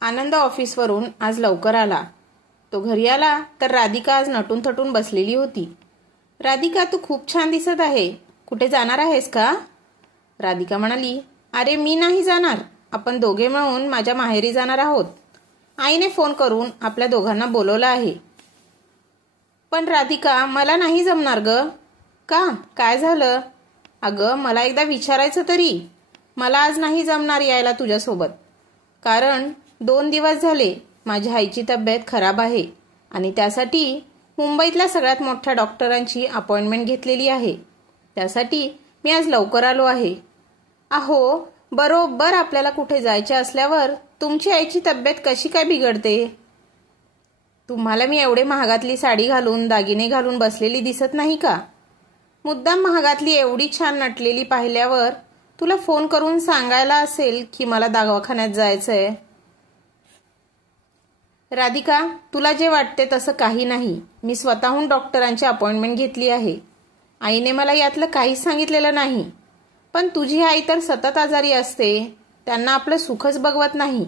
आनंद ऑफिसवरून आज लवकर आला. तो घरी आला तर राधिका आज नटून थटून बसलेली होती. राधिका, तू खूप छान दिसत आहे. कुठे जाणार आहेस का? राधिका म्हणाली, अरे मी नाही जाणार. आपण दोघे मिळून माझ्या माहेरी जाणार आहोत. आईने फोन करून आपल्या दोघांना बोलवलं आहे. पण राधिका, मला नाही जमणार ग. का? काय झालं? अगं, मला एकदा विचारायचं तरी. मला आज नाही जमणार यायला तुझ्यासोबत. कारण 2 दिवस झाले माझ्या आईची तब्येत खराब आहे आणि त्यासाठी मुंबईतल्या सगळ्यात मोठ्या डॉक्टरांची अपॉइंटमेंट घेतलेली आहे. त्यासाठी मी आज लवकर आलो आहे. अहो, बरोबर आपल्याला कुठे जायचे असल्यावर तुमची आईची तब्येत कशी काय बिघडते? तुम्हाला मी एवढे महागातली साडी घालून दागिने घालून बसलेली दिसत नाही का? मुद्दाम महागातली एवढी छान नटलेली पाहिल्यावर तुला फोन करून सांगायला असेल की मला दवाखान्यात जायचंय. राधिका, तुला जे वाटते तसं काही नाही. मी स्वतःहून डॉक्टरांची अपॉइंटमेंट घेतली आहे. आईने मला यातलं काहीच सांगितलेलं नाही. पण तुझी आई तर सतत आजारी असते. त्यांना आपलं सुखच बघवत नाही.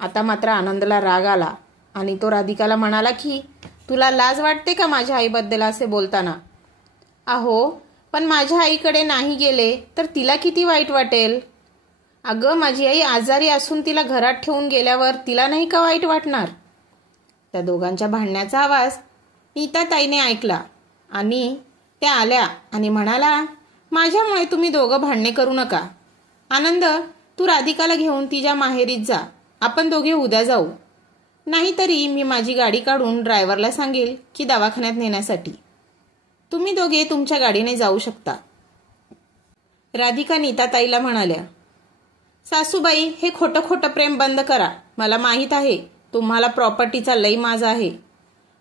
आता मात्र आनंदला राग आला आणि तो राधिकाला म्हणाला की तुला लाज वाटते का माझ्या आईबद्दल असे बोलताना? अहो, पण माझ्या आईकडे नाही गेले तर तिला किती वाईट वाटेल. अगं, माझी आई आजारी असून तिला घरात ठेवून गेल्यावर तिला नाही का वाईट वाटणार? त्या दोघांच्या भांडण्याचा आवाज नीताताईने ऐकला आणि त्या आल्या आणि म्हणाला, माझ्यामुळे तुम्ही दोघं भांडणे करू नका. आनंद, तू राधिकाला घेऊन तिच्या माहेरीत जा. आपण दोघे उद्या जाऊ. नाहीतरी मी माझी गाडी काढून ड्रायव्हरला सांगेल की दवाखान्यात नेण्यासाठी. तुम्ही दोघे तुमच्या गाडीने जाऊ शकता. राधिका नीताताईला म्हणाल्या, सासूबाई, हे खोटं खोटं प्रेम बंद करा. मला माहीत आहे तुम्हाला प्रॉपर्टीचा लई माज आहे.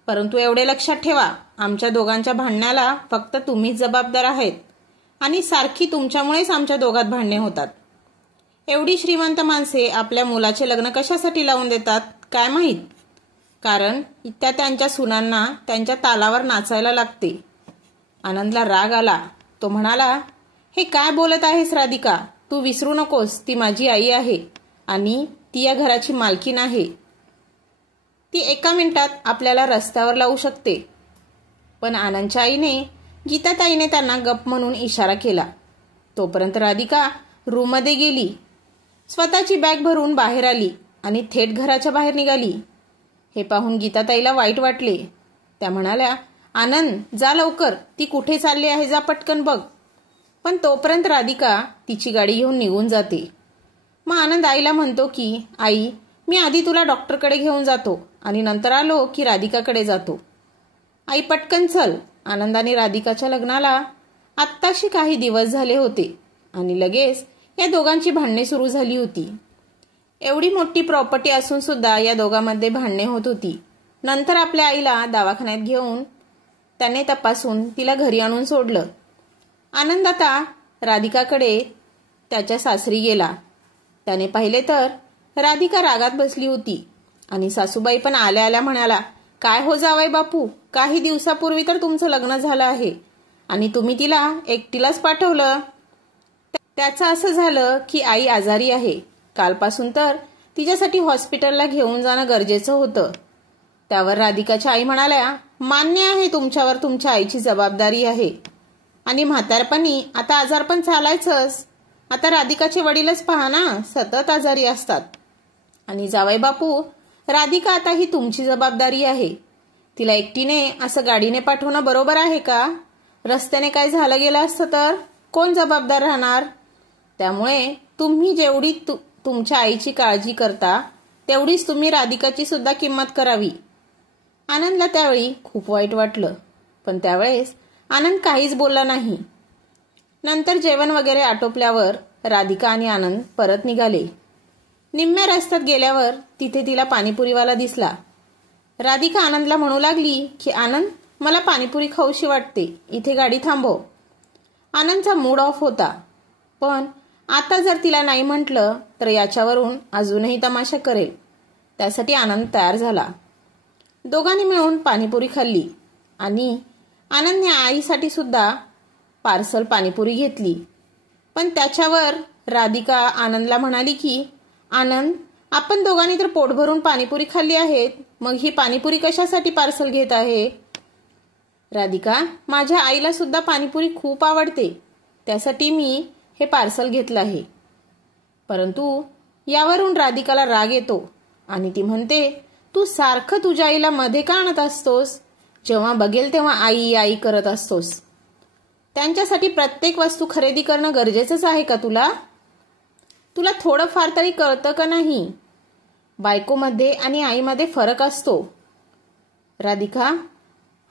परंतु एवढे लक्षात ठेवा, आमच्या दोघांच्या भांडण्याला फक्त तुम्हीच जबाबदार आहेत आणि सारखी तुमच्यामुळेच आमच्या दोघात भांडणे होतात. एवढी श्रीमंत माणसे आपल्या मुलाचे लग्न कशासाठी लावून देतात काय माहीत? कारण त्या त्यांच्या सुनांना त्यांच्या तालावर नाचायला लागते. आनंदला राग आला. तो म्हणाला, हे काय बोलत आहेस राधिका? तू विसरू नकोस, ती माझी आई आहे आणि ती या घराची मालकीण आहे. ती एका मिनिटात आपल्याला रस्त्यावर लावू शकते. पण आनंदच्या आईने गीताताईने त्यांना गप म्हणून इशारा केला. तोपर्यंत राधिका रूममध्ये गेली, स्वतःची बॅग भरून बाहेर आली आणि थेट घराच्या बाहेर निघाली. हे पाहून गीताताईला वाईट वाटले. त्या म्हणाल्या, आनंद, जा लवकर. ती कुठे चालली आहे जा पटकन बघ. पण तोपर्यंत राधिका तिची गाडी घेऊन निघून जाते. मग आनंद आईला म्हणतो की आई, मी आधी तुला डॉक्टरकडे घेऊन जातो आणि नंतर आलो की राधिकाकडे जातो. आई पटकन चल. आनंदाने राधिकाच्या लग्नाला आत्ताशी काही दिवस झाले होते आणि लगेच या दोघांची भांडणे सुरू झाली होती. एवढी मोठी प्रॉपर्टी असून सुद्धा या दोघांमध्ये भांडणे होत होती. नंतर आपल्या आईला दवाखान्यात घेऊन त्याने तपासून तिला घरी आणून सोडलं. आनंद आता राधिकाकडे त्याच्या सासरी गेला. त्याने पाहिले तर राधिका रागात बसली होती आणि सासूबाई पण आल्या आल्या म्हणाला, काय हो जावई बापू, काही दिवसापूर्वी तर तुमचं लग्न झालं आहे आणि तुम्ही तिला एकटीलाच पाठवलं. त्याचं असं झालं की आई आजारी आहे. कालपासून तर तिच्यासाठी हॉस्पिटलला घेऊन जाणं गरजेचं होतं. त्यावर राधिकाच्या आई म्हणाल्या, मान्य आहे तुमच्यावर तुमच्या आईची जबाबदारी आहे आणि म्हातारपणी आता आजारपण चालायचंच. आता राधिकाचे वडीलच पहा ना, सतत आजारी असतात. आणि जावई बापू, राधिका आता ही तुमची जबाबदारी आहे. तिला एकटीने असं गाडीने पाठवणं बरोबर आहे का? रस्त्याने काय झालं गेलं असतं तर कोण जबाबदार राहणार? त्यामुळे तुम्ही जेवढी तुमच्या आईची काळजी करता तेवढीच तुम्ही राधिकाची सुद्धा किंमत करावी. आनंदला त्यावेळी खूप वाईट वाटलं, पण त्यावेळेस आनंद काहीच बोलला नाही. नंतर जेवण वगैरे आटोपल्यावर राधिका आणि आनंद परत निघाले. निम्म्या रस्त्यात गेल्यावर तिथे तिला पाणीपुरीवाला दिसला. राधिका आनंदला म्हणू लागली की आनंद, मला पाणीपुरी खाऊशी वाटते, इथे गाडी थांबव. आनंदचा मूड ऑफ होता, पण आता जर तिला नाही म्हटलं तर याच्यावरून अजूनही तमाशा करेल. त्यासाठी आनंद तयार झाला. दोघांनी मिळून पाणीपुरी खाल्ली आणि आनंदने आईसाठी सुद्धा पार्सल पाणीपुरी घेतली. पण त्याच्यावर राधिका आनंदला म्हणाली की आनंद, आपण दोघांनी तर पोट भरून पाणीपुरी खाल्ली आहेत, मग ही पाणीपुरी कशासाठी पार्सल घेत आहे? राधिका, माझ्या आईला सुद्धा पाणीपुरी खूप आवडते, त्यासाठी मी हे पार्सल घेतलं आहे. परंतु यावरून राधिकाला राग येतो आणि ती म्हणते, तू सारखं तुझ्या आईला मध्ये का आणत असतोस? जेव्हा बघेल तेव्हा आई आई करत असतोस. त्यांच्यासाठी प्रत्येक वस्तू खरेदी करणं गरजेचंच आहे का तुला? तुला थोडं फार तरी कळतं का नाही? बायकोमध्ये आणि आईमध्ये फरक असतो. राधिका,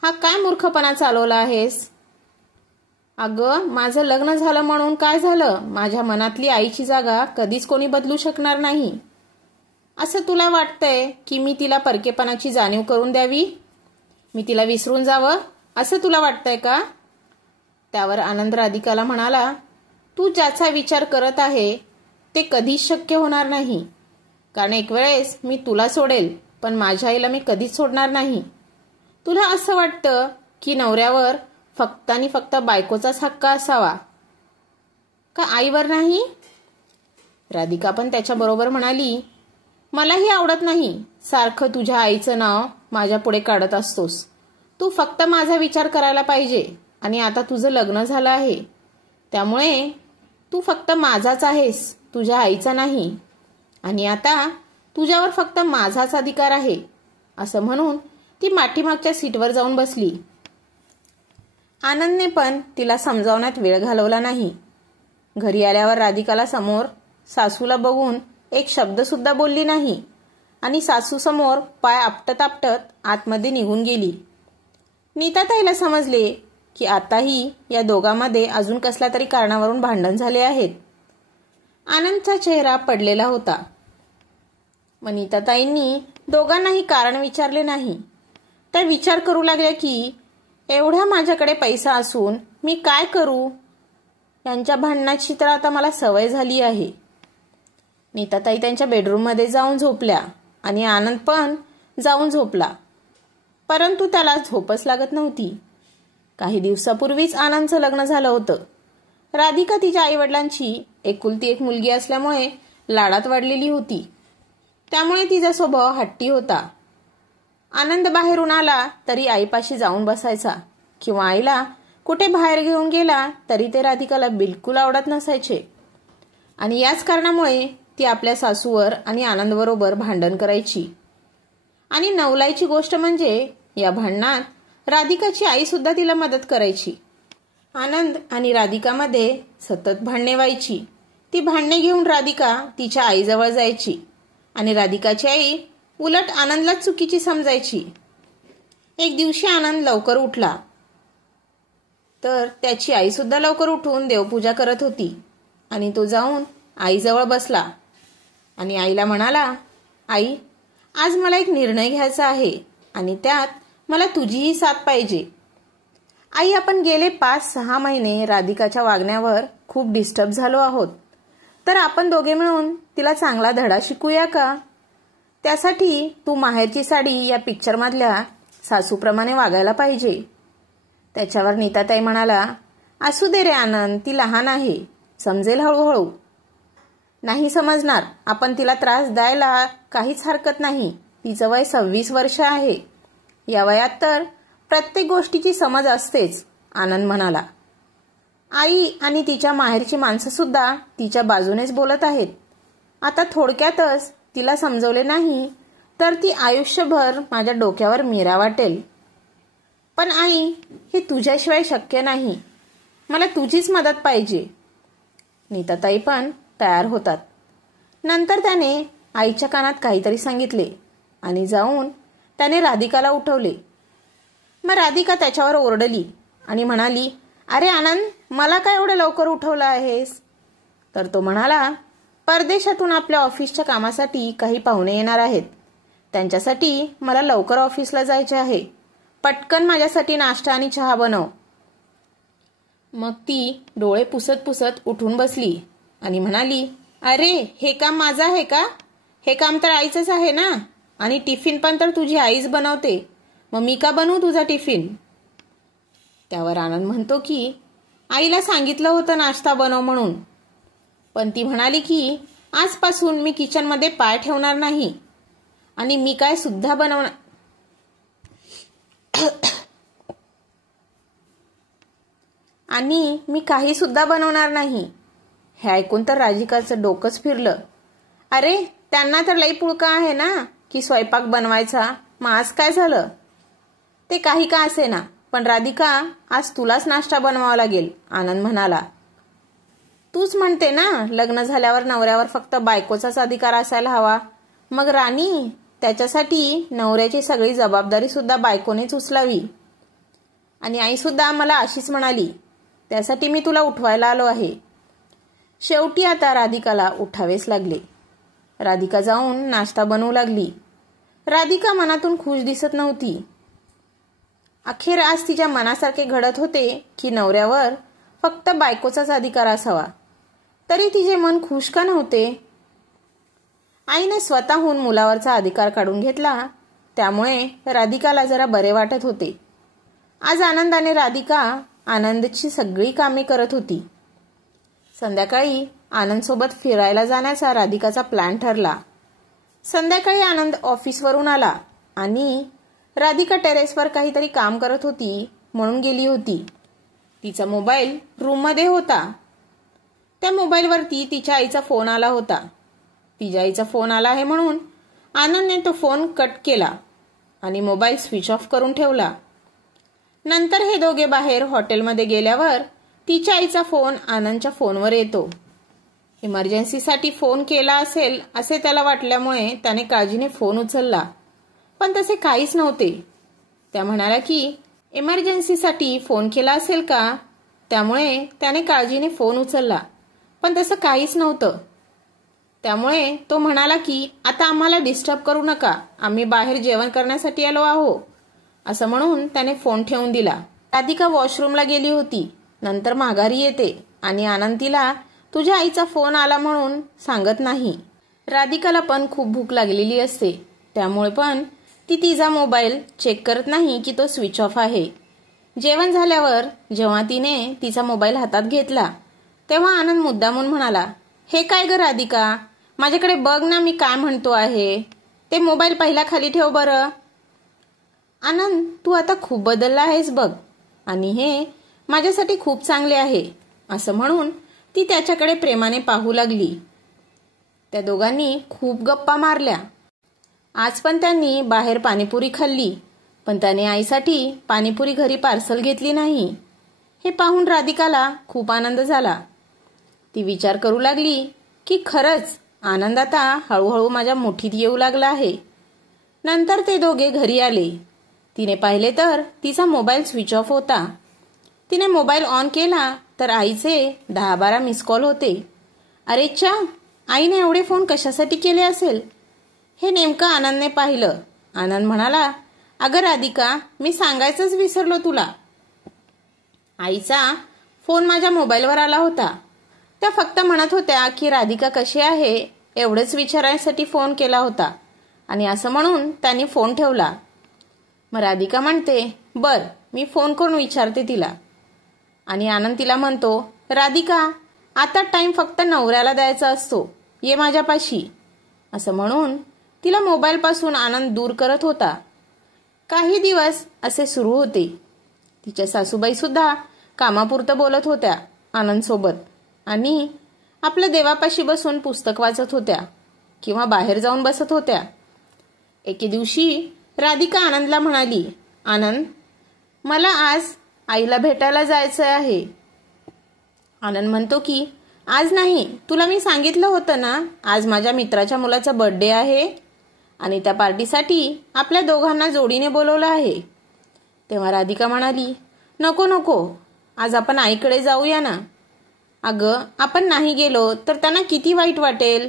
हा काय मूर्खपणा चालवला आहेस? अगं, माझं लग्न झालं म्हणून काय झालं? माझ्या मनातली आईची जागा कधीच कोणी बदलू शकणार नाही. असं तुला वाटतंय की मी तिला परकेपणाची जाणीव करून द्यावी? मी तिला विसरून जावं असं तुला वाटतंय का? त्यावर आनंद राधिकाला म्हणाला, तू ज्याचा विचार करत आहे ते कधीच शक्य होणार नाही. कारण एक वेळेस मी तुला सोडेल, पण माझ्या आईला मी कधीच सोडणार नाही. तुला असं वाटतं की नवऱ्यावर फक्त आणि फक्त बायकोचाच हक्क असावा का आईवर नाही? राधिका पण त्याच्याबरोबर म्हणाली, मलाही आवडत नाही सारखं तुझ्या आईचं नाव माझ्या पुढे काढत असतोस. तू फक्त माझा विचार करायला पाहिजे. आणि आता तुझं लग्न झालं आहे, त्यामुळे तू फक्त माझाच आहेस, तुझ्या आईचा नाही. आणि आता तुझ्यावर फक्त माझाच अधिकार आहे. असं म्हणून ती पाठीमागच्या सीटवर जाऊन बसली. आनंदने पण तिला समजावण्यात वेळ घालवला नाही. घरी आल्यावर राधिकाला समोर सासूला बघून एक शब्द सुद्धा बोलली नाही आणि सासू समोर पाय आपटत आपटत आतमध्ये निघून गेली. नीताताईला समजले की आताही या दोघांमध्ये अजून कसल्या तरी कारणावरून भांडण झाले आहेत. आनंदचा चेहरा पडलेला होता. मग नीताताईंनी दोघांनाही कारण विचारले नाही. त्या विचार करू लागल्या की एवढा माझ्याकडे पैसा असून मी काय करू? यांच्या भांडणाची तर आता मला सवय झाली आहे. नीताताई त्यांच्या बेडरूममध्ये जाऊन झोपल्या आणि आनंद पण जाऊन झोपला. परंतु त्याला झोपच लागत नव्हती. काही दिवसापूर्वीच आनंदचं लग्न झालं होतं. राधिका तिच्या आईवडिलांची एकुलती एक मुलगी असल्यामुळे लाडात वाढलेली होती. त्यामुळे तिचा स्वभाव हट्टी होता. आनंद बाहेरून आला तरी आईपाशी जाऊन बसायचा किंवा आईला कुठे बाहेर घेऊन गेला तरी ते राधिकाला बिलकुल आवडत नसायचे. आणि याच कारणामुळे ती आपल्या सासूवर आणि आनंदबरोबर भांडण करायची. आणि नवलाईची गोष्ट म्हणजे या भांडणात राधिकाची आई सुद्धा तिला मदत करायची. आनंद आणि राधिकामध्ये सतत भांडणे व्हायची. ती भांडणे घेऊन राधिका तिच्या आईजवळ जायची आणि राधिकाची आई उलट आनंदला चुकीची समजायची. एक दिवशी आनंद लवकर उठला तर त्याची आई सुद्धा लवकर उठून देवपूजा करत होती आणि तो जाऊन आईजवळ बसला आणि आईला म्हणाला, आई, आज मला एक निर्णय घ्यायचा आहे आणि त्यात मला तुझीही साथ पाहिजे. आई, आपण गेले 5-6 महिने राधिकाच्या वागण्यावर खूप डिस्टर्ब झालो आहोत. तर आपण दोघे मिळून तिला चांगला धडा शिकूया का? त्यासाठी तू माहेरची साडी या पिक्चरमधल्या सासूप्रमाणे वागायला पाहिजे. त्याच्यावर नीताताई म्हणाला, असू दे रे आनंद, ती लहान आहे, समजेल हळूहळू. नाही समजणार. आपण तिला त्रास द्यायला काहीच हरकत नाही. तिचं वय 26 वर्ष आहे. या वयात तर प्रत्येक गोष्टीची समज असतेच, आनंद म्हणाला. आई आणि तिच्या माहेरची माणसं सुद्धा तिच्या बाजूनेच बोलत आहेत. आता थोडक्यातच तिला समजवले नाही तर ती आयुष्यभर माझ्या डोक्यावर मिरा वाटेल. पण आई, हे तुझ्याशिवाय शक्य नाही. मला तुझीच मदत पाहिजे. नीताताई पण तयार होतात. नंतर त्याने आईच्या कानात काहीतरी सांगितले आणि जाऊन त्याने राधिकाला उठवले. मग राधिका त्याच्यावर ओरडली आणि म्हणाली, अरे आनंद, मला काय एवढं लवकर उठवलं आहेस? तर तो म्हणाला, परदेशातून आपल्या ऑफिसच्या कामासाठी काही पाहुणे येणार आहेत. त्यांच्यासाठी मला लवकर ऑफिसला जायचे आहे. पटकन माझ्यासाठी नाश्ता आणि चहा बनव. मग ती डोळे पुसत पुसत उठून बसली आणि म्हणाली, अरे, हे काम माझं आहे का? हे काम तर आईचंच आहे ना. आणि टिफिन पण तर तुझी आईच बनवते. मग मी का बनवू तुझा टिफिन? त्यावर आनंद म्हणतो की आईला सांगितलं होतं नाश्ता बनव म्हणून. पण ती म्हणाली की आजपासून मी किचनमध्ये पाय ठेवणार नाही आणि मी काही सुद्धा बनवणार नाही. हे ऐकून तर राधिकाचं डोकंच फिरलं. अरे त्यांना तर लई पुळका आहे ना की स्वयंपाक बनवायचा, मग आज काय झालं? ते काही का असेना, पण राधिका आज तुलाच नाश्ता बनवावा लागेल, आनंद म्हणाला. तूच म्हणते ना लग्न झाल्यावर नवऱ्यावर फक्त बायकोचाच अधिकार असायला हवा. मग राणी, त्याच्यासाठी नवऱ्याची सगळी जबाबदारी सुद्धा बायकोनेच उचलावी. आणि आई सुद्धा मला अशीच म्हणाली. त्यासाठी मी तुला उठवायला आलो आहे. शेवटी आता राधिकाला उठावेच लागले. राधिका जाऊन नाश्ता बनवू लागली. राधिका मनातून खुश दिसत नव्हती. अखेर आज तिच्या मनासारखे घडत होते की नवऱ्यावर फक्त बायकोचाच अधिकार असावा. तरी तिचे मन खुश का नव्हते? आईने स्वतःहून मुलावरचा अधिकार काढून घेतला, त्यामुळे राधिकाला जरा बरे वाटत होते. आज आनंदाने राधिका आनंदची सगळी कामे करत होती. संध्याकाळी आनंदसोबत फिरायला जाण्याचा राधिकाचा प्लॅन ठरला. संध्याकाळी आनंद ऑफिसवरून आला आणि राधिका टेरेसवर काहीतरी काम करत होती म्हणून गेली होती. तिचा मोबाईल रूममध्ये होता. त्या मोबाईलवरती तिच्या आईचा फोन आला होता. तिच्या आईचा फोन आला आहे म्हणून आनंदने तो फोन कट केला आणि मोबाईल स्विच ऑफ करून ठेवला. नंतर हे दोघे बाहेर हॉटेलमध्ये गेल्यावर तिच्या आईचा फोन आनंदच्या फोनवर येतो. इमर्जन्सीसाठी फोन केला असेल असे त्याला वाटल्यामुळे त्याने काळजीने फोन उचलला, पण तसे काहीच नव्हते. त्या म्हणाल्या की इमर्जन्सीसाठी फोन केला असेल का, त्यामुळे त्याने काळजीने फोन उचलला, पण तसं काहीच नव्हतं. त्यामुळे तो म्हणाला की आता आम्हाला डिस्टर्ब करू नका, आम्ही बाहेर जेवण करण्यासाठी आलो आहो, असं म्हणून त्याने फोन ठेवून दिला. राधिका वॉशरूमला गेली होती. नंतर माघारी येते आणि आनंद तिला तुझ्या आईचा फोन आला म्हणून सांगत नाही. राधिकाला पण खूप भूक लागलेली असते, त्यामुळे पण ती तिचा मोबाईल चेक करत नाही की तो स्विच ऑफ आहे. जेवण झाल्यावर जेव्हा तिने तिचा मोबाईल हातात घेतला तेव्हा आनंद मुद्दामून म्हणाला, हे काय ग राधिका, माझ्याकडे बघ ना मी काय म्हणतो आहे. ते मोबाईल पहिला खाली ठेव बरं. आनंद, तू आता खूप बदलला आहेस बघ, आणि हे माझ्यासाठी खूप चांगले आहे, असं म्हणून ती त्याच्याकडे प्रेमाने पाहू लागली. त्या दोघांनी खूप गप्पा मारल्या. आज पण त्यांनी बाहेर पाणीपुरी खाल्ली, पण त्याने आईसाठी पाणीपुरी घरी पार्सल घेतली नाही. हे पाहून राधिकाला खूप आनंद झाला. ती विचार करू लागली की खरंच आनंद आता हळूहळू माझ्या मुठीत येऊ लागला आहे. नंतर ते दोघे घरी आले. तिने पाहिले तर तिचा मोबाईल स्विच ऑफ होता. तिने मोबाईल ऑन केला तर आईचे 10-12 मिस कॉल होते. अरे च्या, आईने एवढे फोन कशासाठी केले असेल? हे नेमकं आनंदने पाहिलं. आनंद म्हणाला, अगं राधिका, मी सांगायचंच विसरलो तुला. आईचा फोन माझ्या मोबाईलवर आला होता. त्या फक्त म्हणत होत्या की राधिका कशी आहे एवढंच विचारण्यासाठी फोन केला होता, आणि असं म्हणून त्यांनी फोन ठेवला. मग राधिका म्हणते, बर मी फोन करून विचारते तिला. आणि आनंद तिला म्हणतो, राधिका, आता टाइम फक्त नवऱ्याला द्यायचा असतो, ये माझ्यापाशी, असं म्हणून तिला मोबाईलपासून आनंद दूर करत होता. काही दिवस असे सुरू होते. तिच्या सासूबाई सुद्धा कामापुरतं बोलत होत्या आनंदसोबत आणि आपल्या देवापाशी बसून पुस्तक वाचत होत्या किंवा बाहेर जाऊन बसत होत्या. एके दिवशी राधिका आनंदला म्हणाली, आनंद, मला आज आईला भेटायला जायचं आहे. आनंद म्हणतो की आज नाही, तुला मी सांगितलं होतं ना आज माझ्या मित्राच्या मुलाचा बर्थडे आहे आणि त्या पार्टीसाठी आपल्या दोघांना जोडीने बोलवलं आहे. तेव्हा राधिका म्हणाली, नको नको, आज आपण आईकडे जाऊया ना. अगं, आपण नाही गेलो तर त्यांना किती वाईट वाटेल.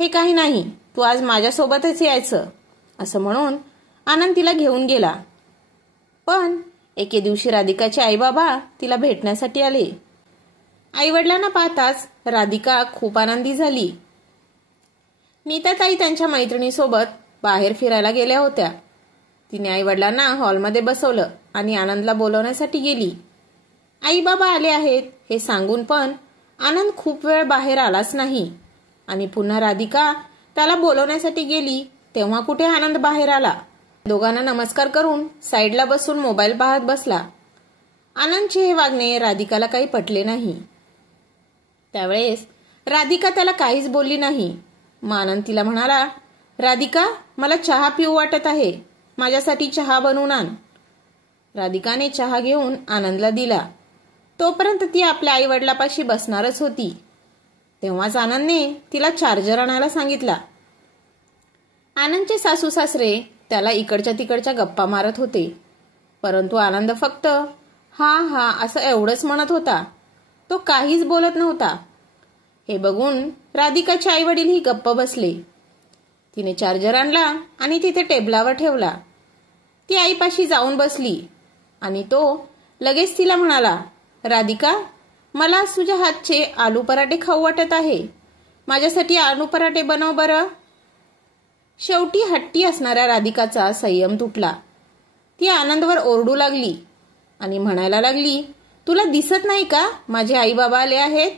हे काही नाही, तू आज माझ्यासोबतच यायचं, असं म्हणून आनंद तिला घेऊन गेला. पण एके दिवशी राधिकाचे आई बाबा तिला भेटण्यासाठी आले. आईवडिलांना पाहताच राधिका खूप आनंदी झाली. नीताताई त्यांच्या मैत्रिणीसोबत बाहेर फिरायला गेल्या होत्या. तिने आईवडिलांना हॉलमध्ये बसवलं आणि आनंदला बोलवण्यासाठी गेली. आई बाबा आले आहेत हे सांगून पण आनंद खूप वेळ बाहेर आलाच नाही. आणि पुन्हा राधिका त्याला बोलवण्यासाठी गेली तेव्हा कुठे आनंद बाहेर आला. दोघांना नमस्कार करून साईडला बसून मोबाईल पाहत बसला. आनंदचे हे वागणे राधिकाला काही पटले नाही. त्यावेळेस राधिका त्याला काहीच बोलली नाही. मग आनंद तिला म्हणाला, राधिका, मला चहा पिऊ वाटत आहे, माझ्यासाठी चहा बनवून आण. राधिकाने चहा घेऊन आनंदला दिला. तोपर्यंत ती आपल्या आई वडिलापाशी बसणारच होती. तेव्हाच आनंदने तिला चार्जर आणायला सांगितला. आनंदचे सासू सासरे त्याला इकडच्या तिकडच्या गप्पा मारत होते, परंतु आनंद फक्त हा हा असं एवढंच म्हणत होता. तो काहीच बोलत नव्हता. हे बघून राधिकाचे आई वडीलही गप्प बसले. तिने चार्जर आणला आणि तिथे टेबलावर ठेवला. ती आईपाशी जाऊन बसली आणि तो लगेच तिला म्हणाला, राधिका, मला तुझ्या हातचे आलू पराठे खाऊ वाटत आहे, माझ्यासाठी आलू पराठे बनव बरं. शेवटी हट्टी असणाऱ्या राधिकाचा संयम तुटला. ती आनंदवर ओरडू लागली आणि म्हणायला लागली, तुला दिसत नाही का माझे आई बाबा आले आहेत?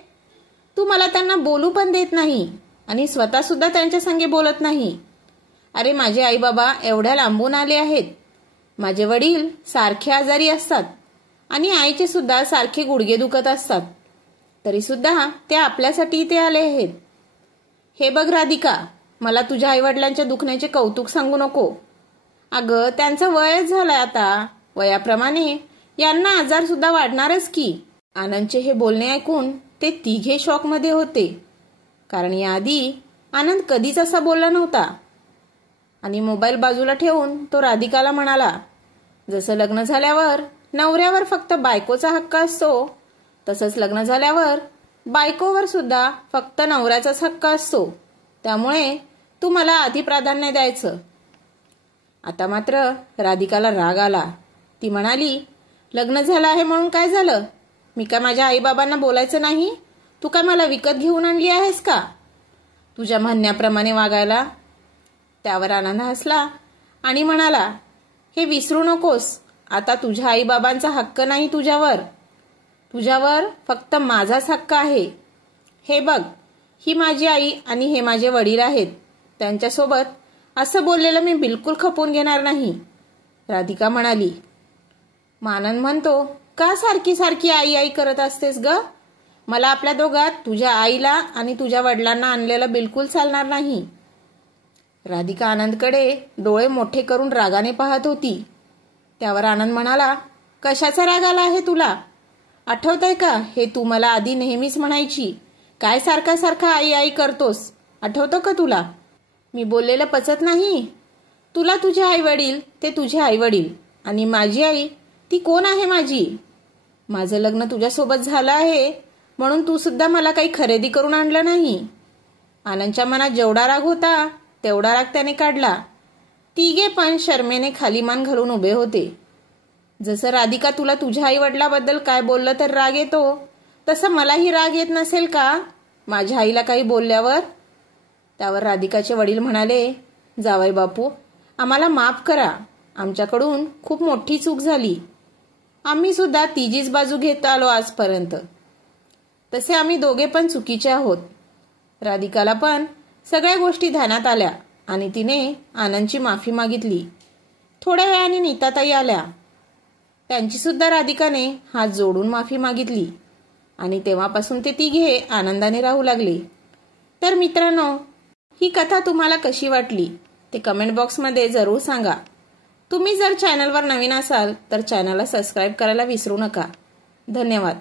तू मला त्यांना बोलू पण देत नाही आणि स्वतः सुद्धा त्यांच्या संगे बोलत नाही. अरे, माझे आई बाबा एवढ्या लांबून आले आहेत. माझे वडील सारखे आजारी असतात आणि आईचे सुद्धा सारखे गुडघे दुखत असतात, तरी सुद्धा ते आपल्यासाठी इथे आले आहेत. हे बघ राधिका, मला तुझ्या आईवडिलांच्या दुखण्याचे कौतुक सांगू नको. अगं, त्यांचं वयच झालंय आता. वयाप्रमाणे यांना आजार सुद्धा वाढणारच की. आनंदचे हे बोलणे ऐकून ते तिघे शॉकमध्ये होते, कारण याआधी आनंद कधीच असा बोलला नव्हता. आणि मोबाईल बाजूला ठेवून तो राधिकाला म्हणाला, जसं लग्न झाल्यावर नवऱ्यावर फक्त बायकोचा हक्क असतो, तसंच लग्न झाल्यावर बायकोवर सुद्धा फक्त नवऱ्याचाच हक्क असतो. त्यामुळे तू मला आधी प्राधान्य द्यायचं. आता मात्र राधिकाला राग आला. ती म्हणाली, लग्न झालं आहे म्हणून काय झालं? मी काय माझ्या आईबाबांना बोलायचं नाही? तू काय मला विकत घेऊन आणली आहेस का तुझ्या म्हणण्याप्रमाणे वागायला? त्यावर आनंद हसला आणि म्हणाला, हे विसरू नकोस, आता तुझ्या आईबाबांचा हक्क नाही तुझ्यावर. तुझ्यावर फक्त माझाच हक्क आहे. हे बघ, ही माझी आई आणि हे माझे वडील आहेत. त्यांच्यासोबत असं बोललेलं मी बिलकुल खपवून घेणार नाही, राधिका म्हणाली. आनंद म्हणतो, का सारखी सारखी आई आई करत असतेस ग? मला आपल्या दोघात तुझ्या आईला आणि तुझ्या वडिलांना आणलेलं बिलकुल चालणार नाही. राधिका आनंदकडे डोळे मोठे करून रागाने पाहत होती. त्यावर आनंद म्हणाला, कशाचा राग आला आहे तुला? आठवतंय का हे तू मला आधी नेहमीच म्हणायची, काय सारखा सारखा आई आई करतोस? आठवतं का तुला? मी बोललेलं पचत नाही तुला? तुझे आई वडील ते तुझे आई वडील आणि माझी आई ती कोण आहे माझी? माझं लग्न तुझ्यासोबत झालं आहे म्हणून तू सुद्धा मला काही खरेदी करून आणलं नाही. आनंदच्या मनात जेवढा राग होता तेवढा राग त्याने काढला. तिघे पण शर्मेने खाली मान घालून उभे होते. जसं राधिका तुला तुझ्या आई वडिलाबद्दल काय बोललं तर राग येतो, तसं मलाही राग येत नसेल का माझ्या आईला काही बोलल्यावर? त्यावर राधिकाचे वडील म्हणाले, जावई बापू, आम्हाला माफ करा, आमच्याकडून खूप मोठी चूक झाली. आम्ही सुद्धा तिचीच बाजू घेत आलो आजपर्यंत. तसे आम्ही दोघे पण चुकीचे आहोत. राधिकाला पण सगळ्या गोष्टी ध्यानात आल्या आणि तिने आनंदची माफी मागितली. थोड्या वेळाने नीताताई आल्या. त्यांची सुद्धा राधिकाने हात जोडून माफी मागितली आणि तेव्हापासून ते तिघे आनंदाने राहू लागले. तर मित्रांनो, ही कथा तुम्हाला कशी वाटली ते कमेंट बॉक्समध्ये जरूर सांगा. तुम्ही जर चॅनलवर नवीन असाल तर चॅनलला सबस्क्राईब करायला विसरू नका. धन्यवाद.